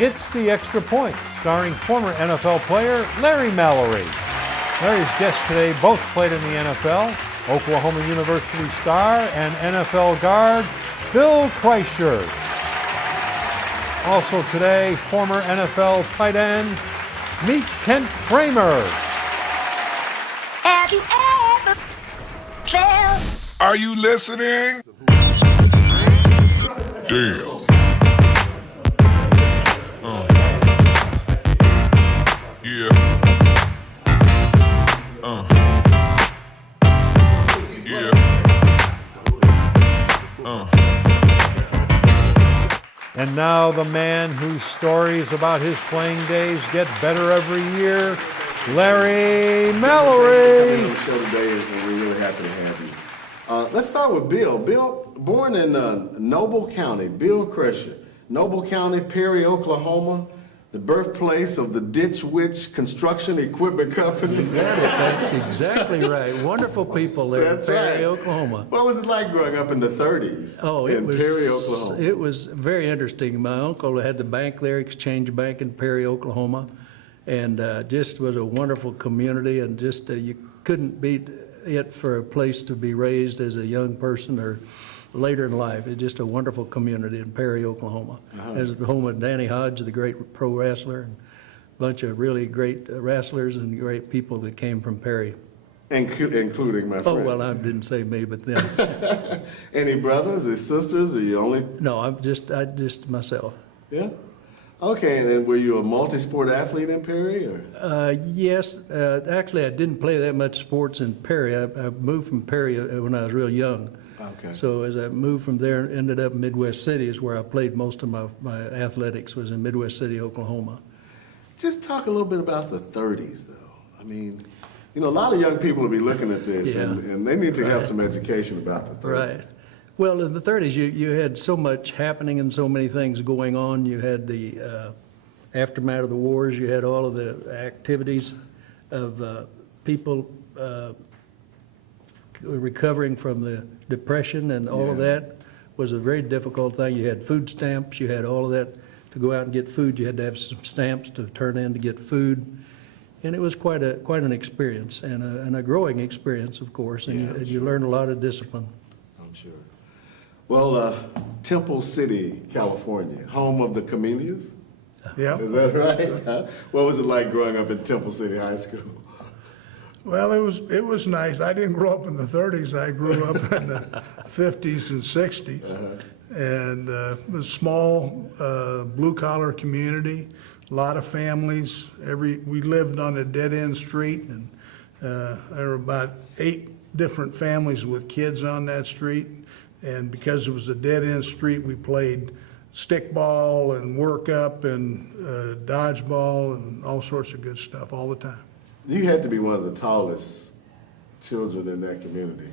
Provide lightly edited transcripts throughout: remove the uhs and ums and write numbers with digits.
It's the Extra Point, starring former NFL player Larry Mallory. Larry's guests today both played in the NFL, Oklahoma University star and NFL guard Bill Krisher. Also today, former NFL tight end, meet Kent Kramer. Have you ever felt? Are you listening? Damn. Yeah. Yeah. And now the man whose stories about his playing days get better every year, Larry Mallory. Coming on the show today, and we're really happy to have you. Let's start with Bill. Bill, born in Noble County, Bill Krisher, Noble County, Perry, Oklahoma, the birthplace of the Ditch Witch Construction Equipment Company. That's exactly right. Wonderful people there in Perry, Oklahoma. What was it like growing up in the 30s in Perry, Oklahoma? It was very interesting. My uncle had the bank there, Exchange Bank in Perry, Oklahoma, and just was a wonderful community, and just you couldn't beat it for a place to be raised as a young person or later in life. It's just a wonderful community in Perry, Oklahoma. It was the home of Danny Hodge, the great pro wrestler, and a bunch of really great wrestlers and great people that came from Perry. Including my friend. Oh, well, I didn't say me, but them. Any brothers or sisters, or you only? No, I just myself. Yeah? Okay, and then were you a multi-sport athlete in Perry, or? Yes, actually I didn't play that much sports in Perry. I moved from Perry when I was real young. Okay. So as I moved from there, ended up in Midwest City is where I played most of my athletics, was in Midwest City, Oklahoma. Just talk a little bit about the 30s, though. I mean, you know, a lot of young people will be looking at this, Yeah. and they need to have some education about the 30s. Right. Well, in the 30s, you had so much happening and so many things going on. You had the aftermath of the wars. You had all of the activities of people recovering from the Depression, and all of that was a very difficult thing. You had food stamps. You had all of that. To go out and get food, you had to have some stamps to turn in to get food. And it was quite an experience, and a growing experience, of course, and you learn a lot of discipline. I'm sure. Well, Temple City, California, home of the Camellias? Yeah. Is that right? What was it like growing up in Temple City High School? Well, it was nice. I didn't grow up in the 30s. I grew up in the 50s and 60s. And it was a small blue-collar community, a lot of families. We lived on a dead-end street, and there were about 8 different families with kids on that street. And because it was a dead-end street, we played stickball and work-up and dodgeball and all sorts of good stuff all the time. You had to be one of the tallest children in that community,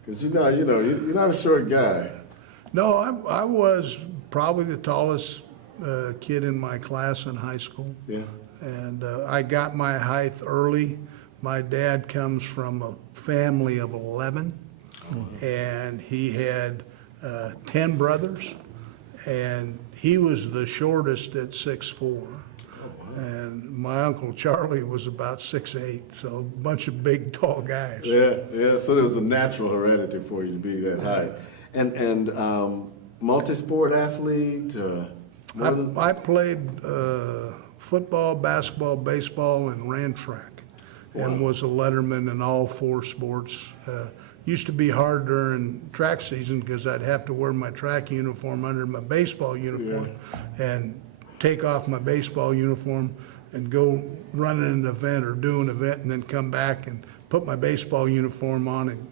because you're not a short guy. No, I was probably the tallest kid in my class in high school. Yeah. And I got my height early. My dad comes from a family of 11, and he had 10 brothers, and he was the shortest at 6'4". And my Uncle Charlie was about 6'8", so a bunch of big, tall guys. Yeah. So there was a natural heredity for you to be that high. And multi-sport athlete? I played football, basketball, baseball, and ran track, and was a letterman in all 4 sports. Used to be hard during track season because I'd have to wear my track uniform under my baseball uniform and take off my baseball uniform and go run an event or do an event, and then come back and put my baseball uniform on and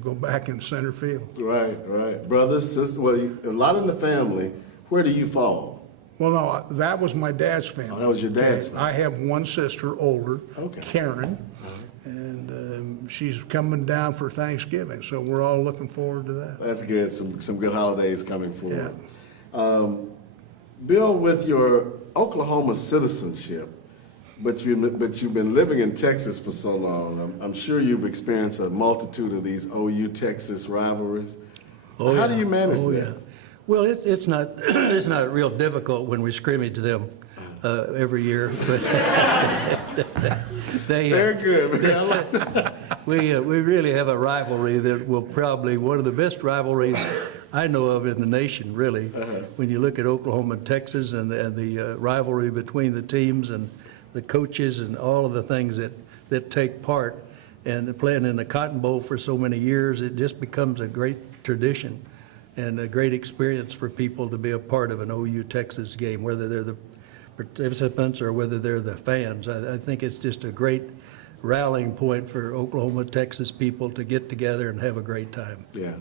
go back in center field. Right. Brothers, sisters, well, a lot in the family. Where do you fall? Well, no, that was my dad's family. Oh, that was your dad's family. I have one sister, older, Okay. Karen, and she's coming down for Thanksgiving, so we're all looking forward to that. That's good. Some good holidays coming forward. Yeah. Bill, with your Oklahoma citizenship, but you've been living in Texas for so long, I'm sure you've experienced a multitude of these OU-Texas rivalries. How do you manage that? Yeah. Well, it's not it's not real difficult when we scrimmage them every year, but they Very good, man. we really have a rivalry that will probably one of the best rivalries I know of in the nation, really. When you look at Oklahoma and Texas and the rivalry between the teams and the coaches and all of the things that take part, and playing in the Cotton Bowl for so many years, it just becomes a great tradition and a great experience for people to be a part of an OU Texas game, whether they're the participants or whether they're the fans. I think it's just a great rallying point for Oklahoma, Texas people to get together and have a great time. Yeah,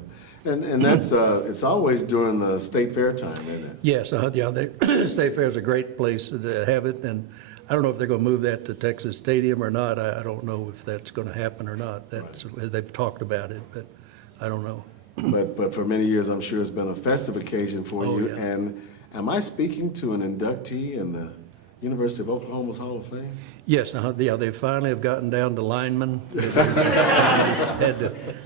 and that's it's always during the state fair time, isn't it? Yes, yeah, the State Fair is a great place to have it, and I don't know if they're going to move that to Texas Stadium or not. I don't know if that's going to happen or not. That's They've talked about it, but I don't know. But for many years, I'm sure it's been a festive occasion for Oh, you. yeah. And am I speaking to an inductee in the University of Oklahoma's Hall of Fame? Yes, yeah, they finally have gotten down to linemen. They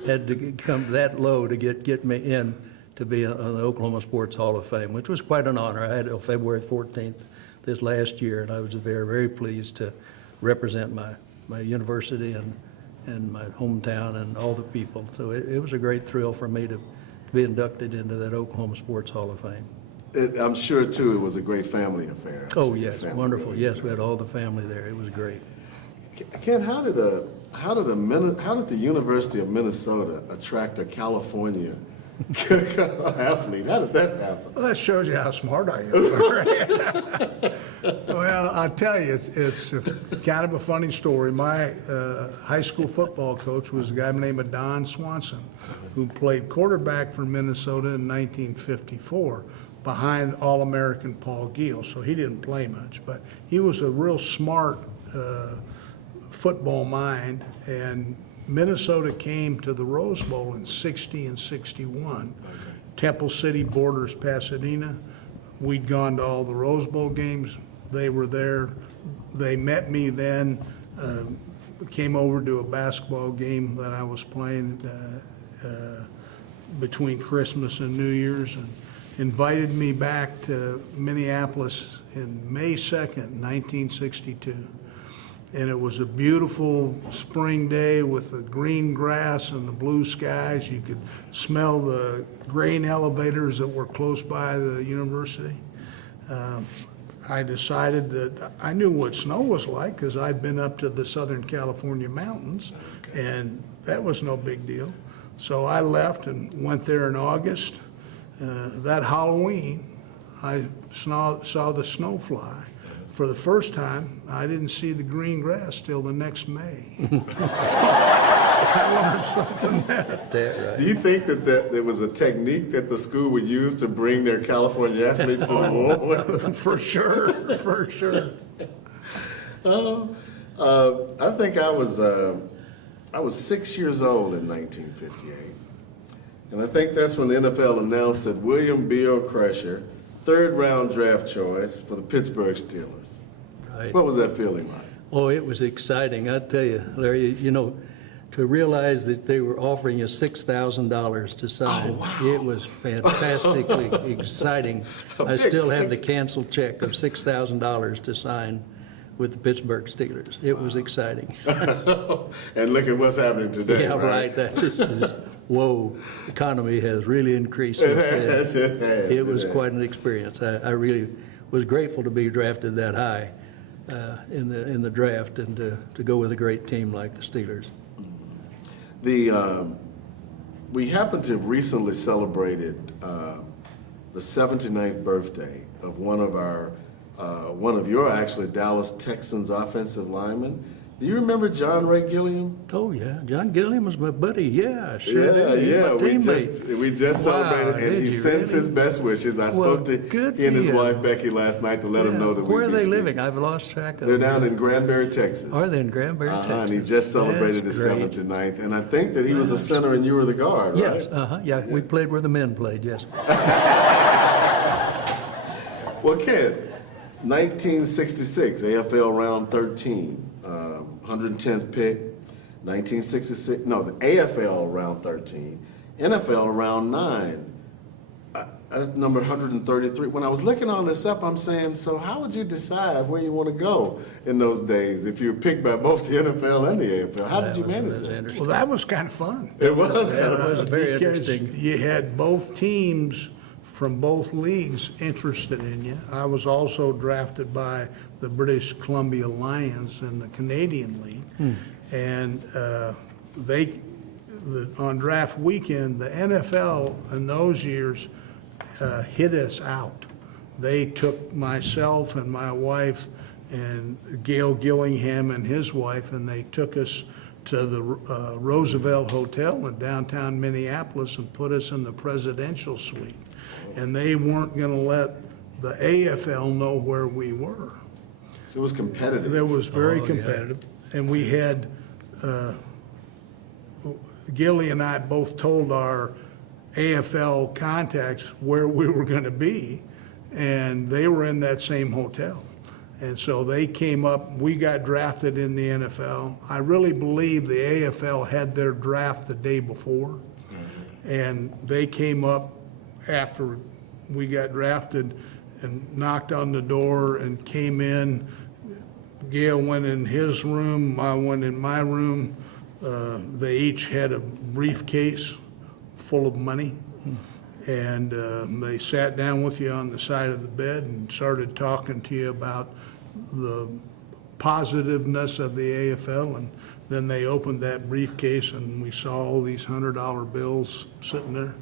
had to come that low to get me in to be on the Oklahoma Sports Hall of Fame, which was quite an honor. I had it on February 14th this last year, and I was very, very pleased to represent my university and my hometown and all the people. So it was a great thrill for me to be inducted into that Oklahoma Sports Hall of Fame. I'm sure, too, it was a great family affair. Oh, Your yes, family wonderful. really Yes, we had all the family there. It was great. Ken, how did the University of Minnesota attract a California athlete? How did that happen? Well, that shows you how smart I am. Well, I'll tell you, it's kind of a funny story. My high school football coach was a guy named Don Swanson, who played quarterback for Minnesota in 1954 behind All-American Paul Giel. So he didn't play much, but he was a real smart football mind, and Minnesota came to the Rose Bowl in 60 and 61. Temple City borders Pasadena. We'd gone to all the Rose Bowl games. They were there. They met me then, came over to a basketball game that I was playing between Christmas and New Year's, and invited me back to Minneapolis in May 2nd, 1962. And it was a beautiful spring day with the green grass and the blue skies. You could smell the grain elevators that were close by the university. I decided that I knew what snow was like because I'd been up to the Southern California mountains, and that was no big deal. So I left and went there in August. That Halloween, I saw the snow fly. For the first time, I didn't see the green grass till the next May. I learned something there. Do you think that there was a technique that the school would use to bring their California athletes to the bowl? For sure, for sure. I think I was 6 years old in 1958. And I think that's when the NFL announced that William Bill Krisher, third-round draft choice for the Pittsburgh Steelers. Right. What was that feeling like? Oh, it was exciting. I tell you, Larry, you know, to realize that they were offering you $6,000 to sign, it was fantastically exciting. I still have the canceled check of $6,000 to sign with the Pittsburgh Steelers. It was exciting. And look at what's happening today. Yeah, right. That just is, whoa, economy has really increased since then. It was quite an experience. I really was grateful to be drafted that high in the draft and to go with a great team like the Steelers. We happened to have recently celebrated the 79th birthday of one of your actually Dallas Texans offensive linemen. Do you remember John Ray Gilliam? Oh, yeah. John Gilliam was my buddy. Yeah, sure. Yeah, did. He was yeah. my teammate. We just Wow, celebrated, and did he you sends really? his best wishes. I spoke to good he and for his you. wife Becky last night to let them know that Where are we'd be they speaking. living? I've lost track of They're them. down in Granbury, Texas. Are they in Granbury, Texas? And he just celebrated That's his great. 79th, and I think that he was a center and you were the guard, right? Yes, yeah. We played where the men played, yes. Well, Ken, 1966, AFL round 13, 110th pick. 1966, no, the AFL round 13, NFL round 9. That's number 133. When I was looking all this up, I'm saying, so how would you decide where you want to go in those days if you were picked by both the NFL and the AFL? How did you manage that? Well, that was kind of fun. It was. Yeah, it was very Because interesting. you had both teams from both leagues interested in you. I was also drafted by the British Columbia Lions in the Canadian League. And on draft weekend, the NFL in those years hit us out. They took myself and my wife and Gail Gillingham and his wife, and they took us to the Roosevelt Hotel in downtown Minneapolis and put us in the presidential suite. And they weren't going to let the AFL know where we were. So it was competitive. It was very competitive. And we had, Gilly and I both told our AFL contacts where we were going to be, and they were in that same hotel. And so they came up, we got drafted in the NFL. I really believe the AFL had their draft the day before. And they came up after we got drafted and knocked on the door and came in. Gail went in his room, I went in my room. They each had a briefcase full of money. And they sat down with you on the side of the bed and started talking to you about the positiveness of the AFL. And then they opened that briefcase and we saw all these $100 bills sitting there.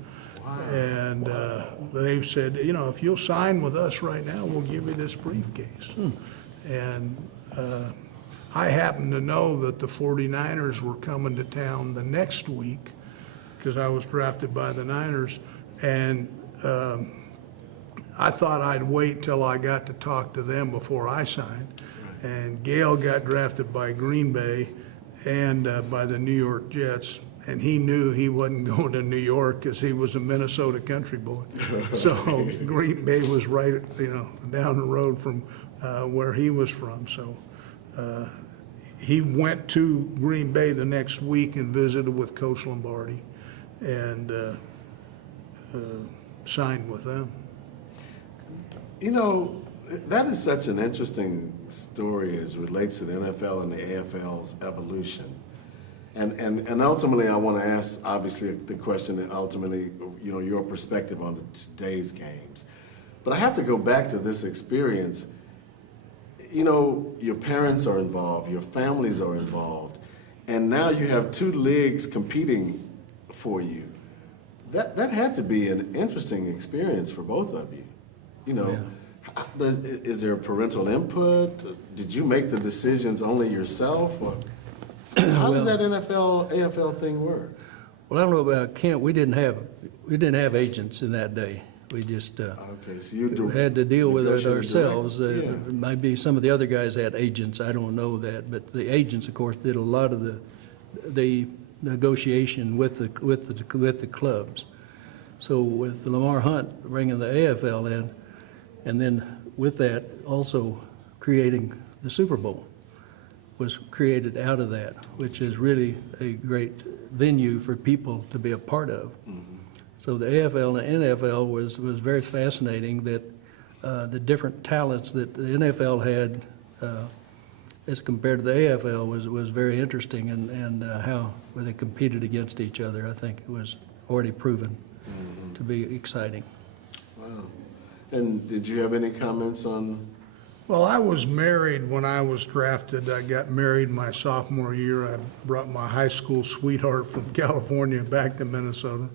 And they said, you know, if you'll sign with us right now, we'll give you this briefcase. And I happened to know that the 49ers were coming to town the next week because I was drafted by the Niners. And I thought I'd wait till I got to talk to them before I signed. And Gail got drafted by Green Bay and by the New York Jets. And he knew he wasn't going to New York because he was a Minnesota country boy. So Green Bay was right, you know, down the road from where he was from. So he went to Green Bay the next week and visited with Coach Lombardi and signed with them. You know, that is such an interesting story as it relates to the NFL and the AFL's evolution. And ultimately, I want to ask, obviously, the question that ultimately, you know, your perspective on today's games. But I have to go back to this experience. You know, your parents are involved, your families are involved, and now you have two leagues competing for you. That had to be an interesting experience for both of you. You know, is there parental input? Did you make the decisions only yourself? Or how does that NFL, AFL thing work? Well, I don't know about Kent. We didn't have agents in that day. We just Okay, so you had to deal with it negotiated ourselves. direct? Yeah. Maybe some of the other guys had agents. I don't know that, but the agents, of course, did a lot of the negotiation with the clubs. So with Lamar Hunt bringing the AFL in, and then with that also creating the Super Bowl was created out of that, which is really a great venue for people to be a part of. So the AFL and the NFL was very fascinating that the different talents that the NFL had as compared to the AFL was very interesting, and how they competed against each other. I think it was already proven to be exciting. Wow. And did you have any comments on? Well, I was married when I was drafted. I got married my sophomore year. I brought my high school sweetheart from California back to Minnesota.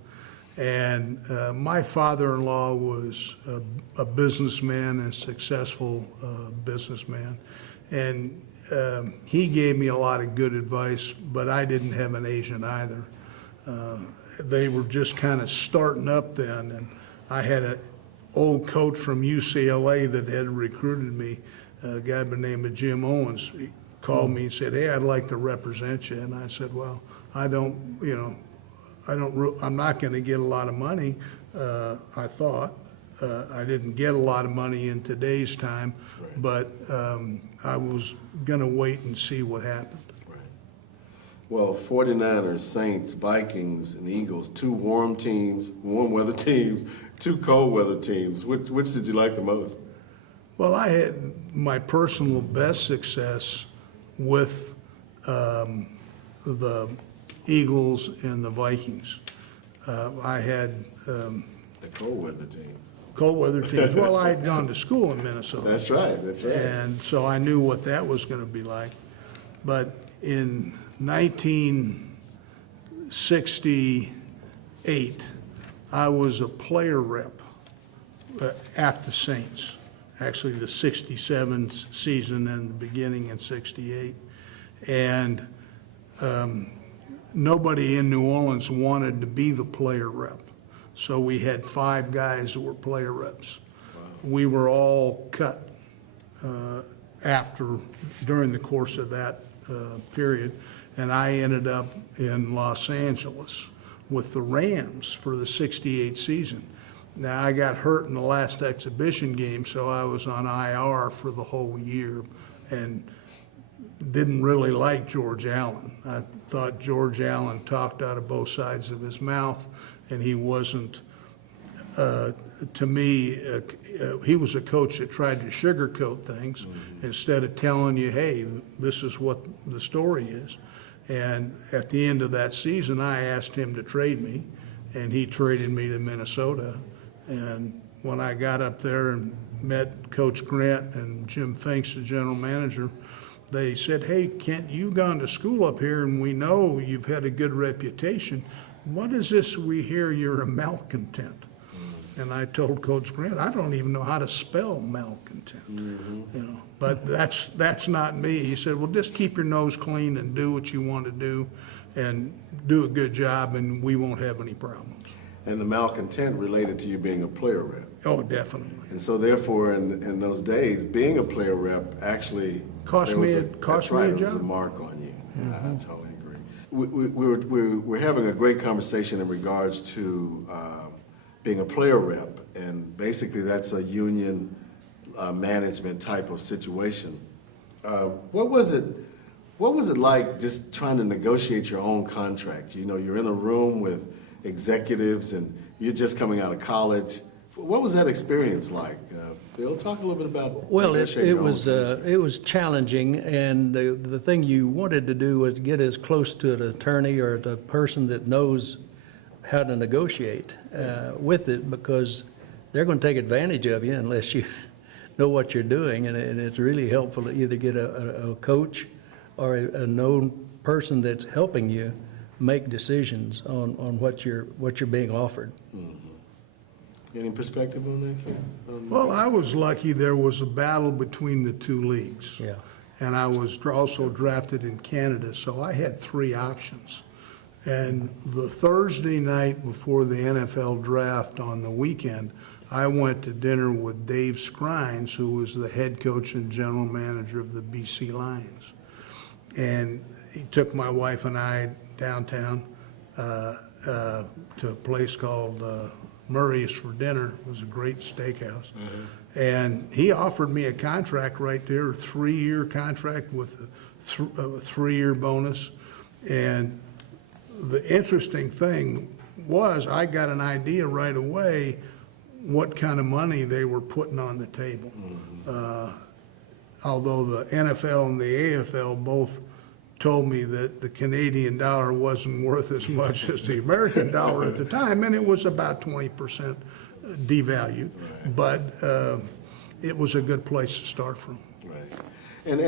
And my father-in-law was a businessman, a successful businessman. And he gave me a lot of good advice, but I didn't have an agent either. They were just kind of starting up then. And I had an old coach from UCLA that had recruited me, a guy by the name of Jim Owens. He called me and said, "Hey, I'd like to represent you." And I said, "Well, I'm not going to get a lot of money." I thought. I didn't get a lot of money in today's time, but I was going to wait and see what happened. Well, 49ers, Saints, Vikings, and Eagles, two warm teams, warm weather teams, two cold weather teams. Which did you like the most? Well, I had my personal best success with the Eagles and the Vikings. I had The cold weather teams. cold weather teams. Well, I had gone to school in Minnesota. That's right. And so I knew what that was going to be like. But in 1968, I was a player rep at the Saints. Actually, the 67 season and the beginning in 68. And nobody in New Orleans wanted to be the player rep. So we had 5 guys that were player reps. We were all cut during the course of that period, and I ended up in Los Angeles with the Rams for the 68 season. Now, I got hurt in the last exhibition game, so I was on IR for the whole year and didn't really like George Allen. I thought George Allen talked out of both sides of his mouth, and he wasn't, to me, he was a coach that tried to sugarcoat things instead of telling you, hey, this is what the story is. And at the end of that season, I asked him to trade me, and he traded me to Minnesota. And when I got up there and met Coach Grant and Jim Finks, the general manager, they said, hey, Kent, you've gone to school up here, and we know you've had a good reputation. What is this we hear you're a malcontent? And I told Coach Grant, I don't even know how to spell malcontent. You know, but that's not me. He said, well, just keep your nose clean and do what you want to do and do a good job, and we won't have any problems. And the malcontent related to you being a player rep. Oh, definitely. And so therefore, in those days, being a player rep actually Cost there me was a that's right, it was a job. mark on you. I totally agree. We're having a great conversation in regards to being a player rep, and basically that's a union management type of situation. What was it like just trying to negotiate your own contract? You know, you're in a room with executives and you're just coming out of college. What was that experience like? Bill, talk a little bit about Well, negotiating it your own was it was challenging, and the thing you wanted to do was get as close to an attorney or the person that knows how to negotiate with it, because they're going to take advantage of you unless you know what you're doing, and it's really helpful to either get a coach or a known person that's helping you make decisions on what you're being offered. Any perspective on that, Ken? Well, I was lucky there was a battle between the two leagues. Yeah. And I was also drafted in Canada, so I had 3 options. And the Thursday night before the NFL draft on the weekend, I went to dinner with Dave Scrines, who was the head coach and general manager of the BC Lions. And he took my wife and I downtown to a place called Murray's for dinner. It was a great steakhouse. And he offered me a contract right there, a 3-year contract with a 3-year bonus. And the interesting thing was I got an idea right away what kind of money they were putting on the table. Although the NFL and the AFL both told me that the Canadian dollar wasn't worth as much as the American dollar at the time, and it was about 20% devalued. But it was a good place to start from. Right. And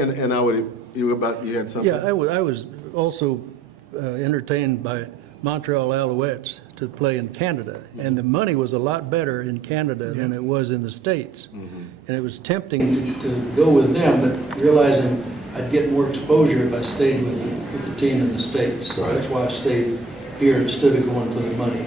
you had something? Yeah, I was also entertained by Montreal Alouettes to play in Canada, and the money was a lot better in Canada than it was in the States. And it was tempting to go with them, but realizing I'd get more exposure if I stayed with the team in the States. So that's why I stayed here instead of going for the money.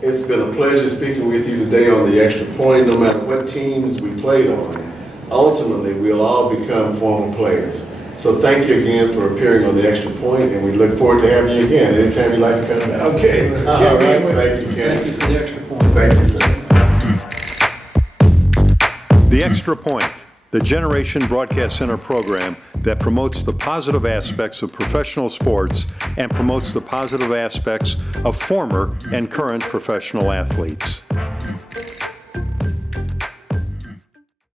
It's been a pleasure speaking with you today on The Extra Point. No matter what teams we played on, ultimately we'll all become former players. So thank you again for appearing on The Extra Point, and we look forward to having you again anytime you'd like to come back. Okay. All right. Thank you, Ken. Thank you for the extra point. Thank you, sir. The Extra Point, the Generation Broadcast Center program that promotes the positive aspects of professional sports and promotes the positive aspects of former and current professional athletes.